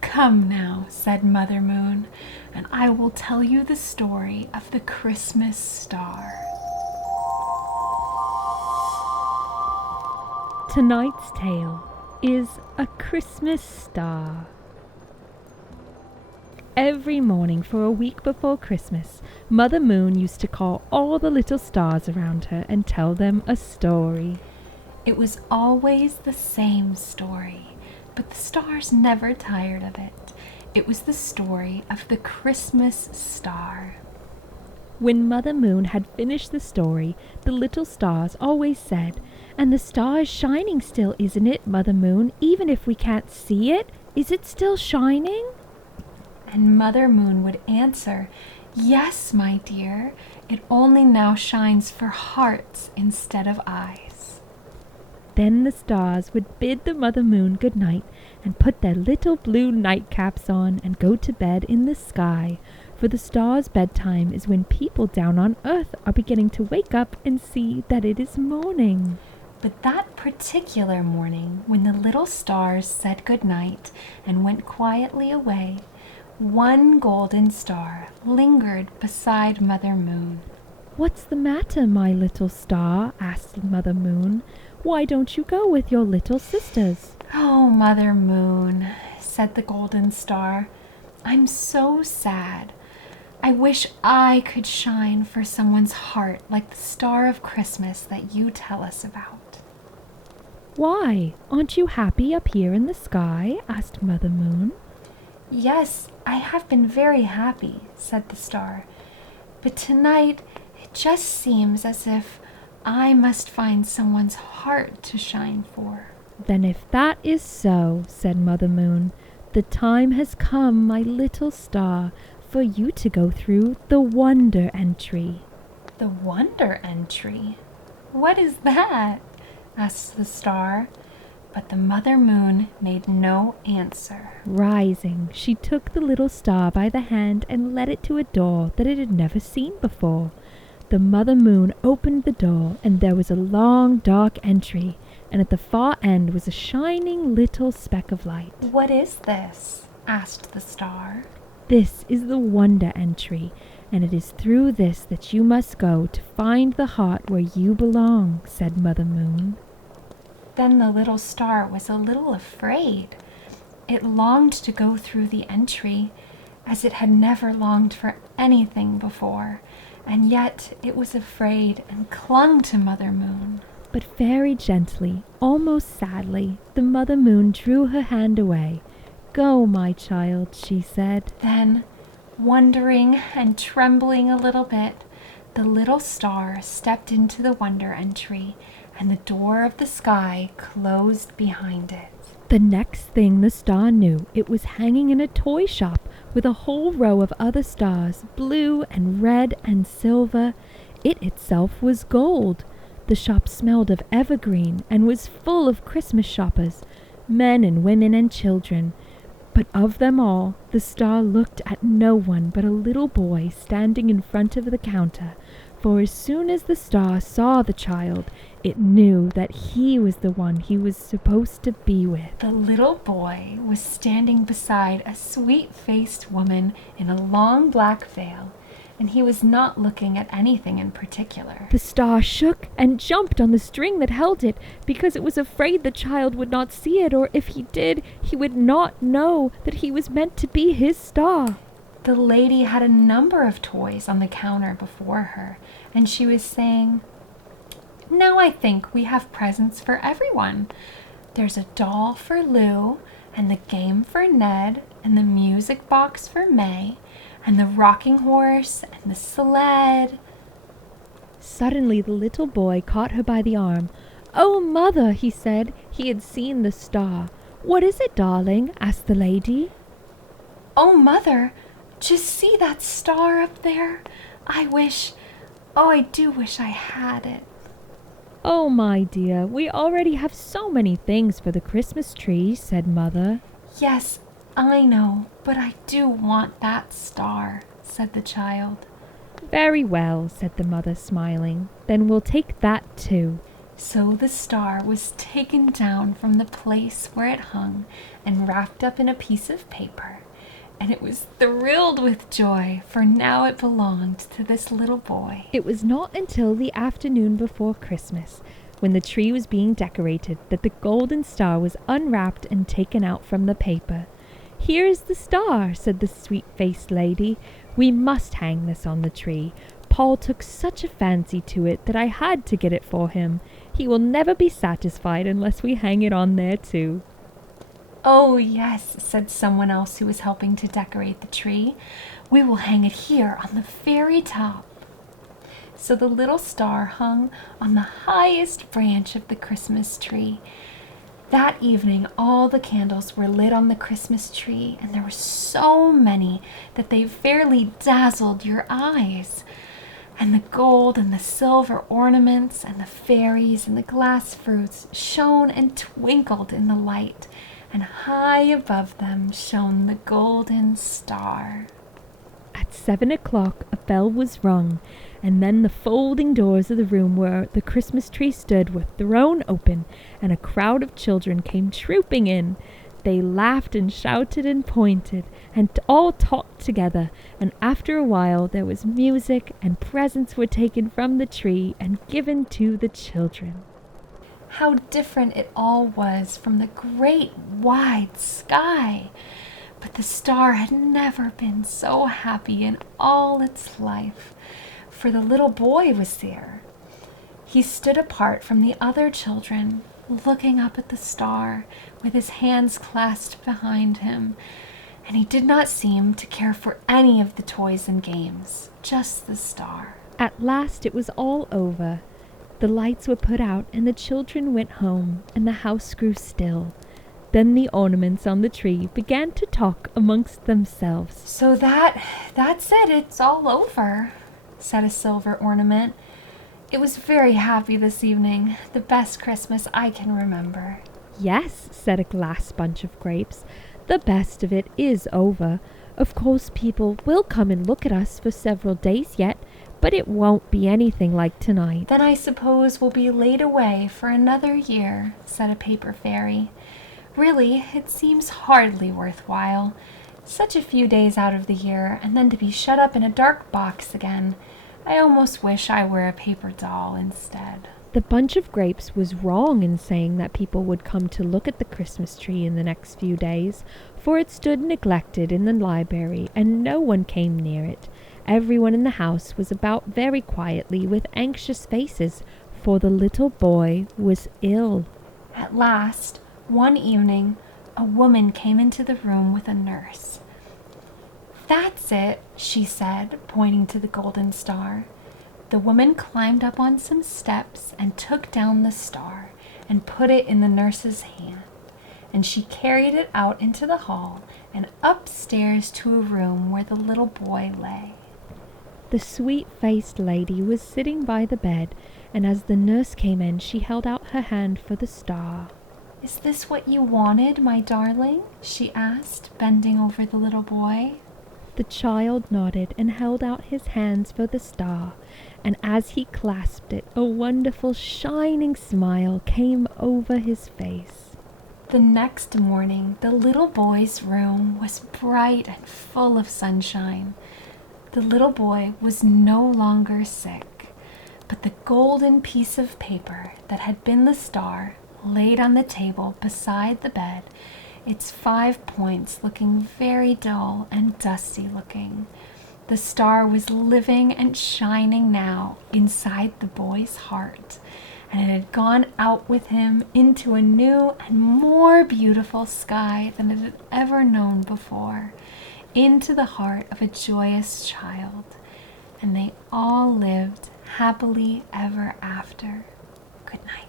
"Come now," said Mother Moon, "and I will tell you the story of the Christmas star." Tonight's tale is A Christmas Star. Every morning for a week before Christmas, Mother Moon used to call all the little stars around her and tell them a story. It was always the same story, but the stars never tired of it. It was the story of the Christmas star. When Mother Moon had finished the story, the little stars always said, "And the star is shining still, isn't it, Mother Moon? Even if we can't see it, is it still shining?" And Mother Moon would answer, "Yes, my dear, it only now shines for hearts instead of eyes." Then the stars would bid the Mother Moon good night and put their little blue nightcaps on and go to bed in the sky, for the stars' bedtime is when people down on earth are beginning to wake up and see that it is morning. But that particular morning, when the little stars said good night and went quietly away, one golden star lingered beside Mother Moon. "What's the matter, my little star?" asked Mother Moon. "Why don't you go with your little sisters?" "Oh, Mother Moon," said the golden star, "I'm so sad. I wish I could shine for someone's heart like the star of Christmas that you tell us about." "Why? Aren't you happy up here in the sky?" asked Mother Moon. "Yes, I have been very happy," said the star. "But tonight it just seems as if I must find someone's heart to shine for." "Then if that is so," said Mother Moon, "the time has come, my little star, for you to go through the wonder entry." "The wonder entry? What is that?" asked the star. But the Mother Moon made no answer. Rising, she took the little star by the hand and led it to a door that it had never seen before. The Mother Moon opened the door, and there was a long, dark entry, and at the far end was a shining little speck of light. "What is this?" asked the star. "This is the wonder entry, and it is through this that you must go to find the heart where you belong," said Mother Moon. Then the little star was a little afraid. It longed to go through the entry, as it had never longed for anything before, and yet it was afraid and clung to Mother Moon. But very gently, almost sadly, the Mother Moon drew her hand away. "Go, my child," she said. Then, wondering and trembling a little bit, the little star stepped into the wonder entry, and the door of the sky closed behind it. The next thing the star knew, it was hanging in a toy shop with a whole row of other stars, blue and red and silver. It itself was gold. The shop smelled of evergreen and was full of Christmas shoppers, men and women and children. But of them all, the star looked at no one but a little boy standing in front of the counter, for as soon as the star saw the child, it knew that he was the one he was supposed to be with. The little boy was standing beside a sweet-faced woman in a long black veil, and he was not looking at anything in particular. The star shook and jumped on the string that held it, because it was afraid the child would not see it, or if he did, he would not know that he was meant to be his star. The lady had a number of toys on the counter before her, and she was saying, "Now I think we have presents for everyone. There's a doll for Lou, and the game for Ned, and the music box for May, and the rocking horse, and the sled." Suddenly the little boy caught her by the arm. "Oh, Mother," he said. He had seen the star. "What is it, darling?" asked the lady. "Oh, Mother, just see that star up there. I do wish I had it." "Oh, my dear, we already have so many things for the Christmas tree," said Mother. "Yes, I know, but I do want that star," said the child. Very well, said the mother, smiling. Then we'll take that too. So the star was taken down from the place where it hung and wrapped up in a piece of paper. And it was thrilled with joy, for now it belonged to this little boy. It was not until the afternoon before Christmas, when the tree was being decorated, that the golden star was unwrapped and taken out from the paper. Here is the star, said the sweet-faced lady. We must hang this on the tree. Paul took such a fancy to it that I had to get it for him. He will never be satisfied unless we hang it on there too. Oh, yes, said someone else who was helping to decorate the tree. We will hang it here on the very top. So the little star hung on the highest branch of the Christmas tree. That evening, all the candles were lit on the Christmas tree, and there were so many that they fairly dazzled your eyes. And the gold and the silver ornaments and the fairies and the glass fruits shone and twinkled in the light, and high above them shone the golden star. At 7 o'clock a bell was rung, and then the folding doors of the room where the Christmas tree stood were thrown open, and a crowd of children came trooping in. They laughed and shouted and pointed, and all talked together, and after a while there was music, and presents were taken from the tree and given to the children. How different it all was from the great wide sky! But the star had never been so happy in all its life, for the little boy was there. He stood apart from the other children, looking up at the star with his hands clasped behind him, and he did not seem to care for any of the toys and games, just the star. At last it was all over. The lights were put out, and the children went home, and the house grew still. Then the ornaments on the tree began to talk amongst themselves. So that's it, it's all over, said a silver ornament. It was very happy this evening, the best Christmas I can remember. Yes, said a glass bunch of grapes, the best of it is over. Of course people will come and look at us for several days yet, but it won't be anything like tonight. Then I suppose we'll be laid away for another year, said a paper fairy. Really, it seems hardly worthwhile. Such a few days out of the year, and then to be shut up in a dark box again. I almost wish I were a paper doll instead. The bunch of grapes was wrong in saying that people would come to look at the Christmas tree in the next few days, for it stood neglected in the library, and no one came near it. Everyone in the house was about very quietly with anxious faces, for the little boy was ill. At last, one evening, a woman came into the room with a nurse. That's it, she said, pointing to the golden star. The woman climbed up on some steps and took down the star and put it in the nurse's hand. And she carried it out into the hall and upstairs to a room where the little boy lay. The sweet-faced lady was sitting by the bed, and as the nurse came in, she held out her hand for the star. Is this what you wanted, my darling? She asked, bending over the little boy. The child nodded and held out his hands for the star, and as he clasped it, a wonderful shining smile came over his face. The next morning, the little boy's room was bright and full of sunshine. The little boy was no longer sick, but the golden piece of paper that had been the star laid on the table beside the bed, its 5 points looking very dull and dusty looking. The star was living and shining now inside the boy's heart, and it had gone out with him into a new and more beautiful sky than it had ever known before, into the heart of a joyous child. And they all lived happily ever after. Good night.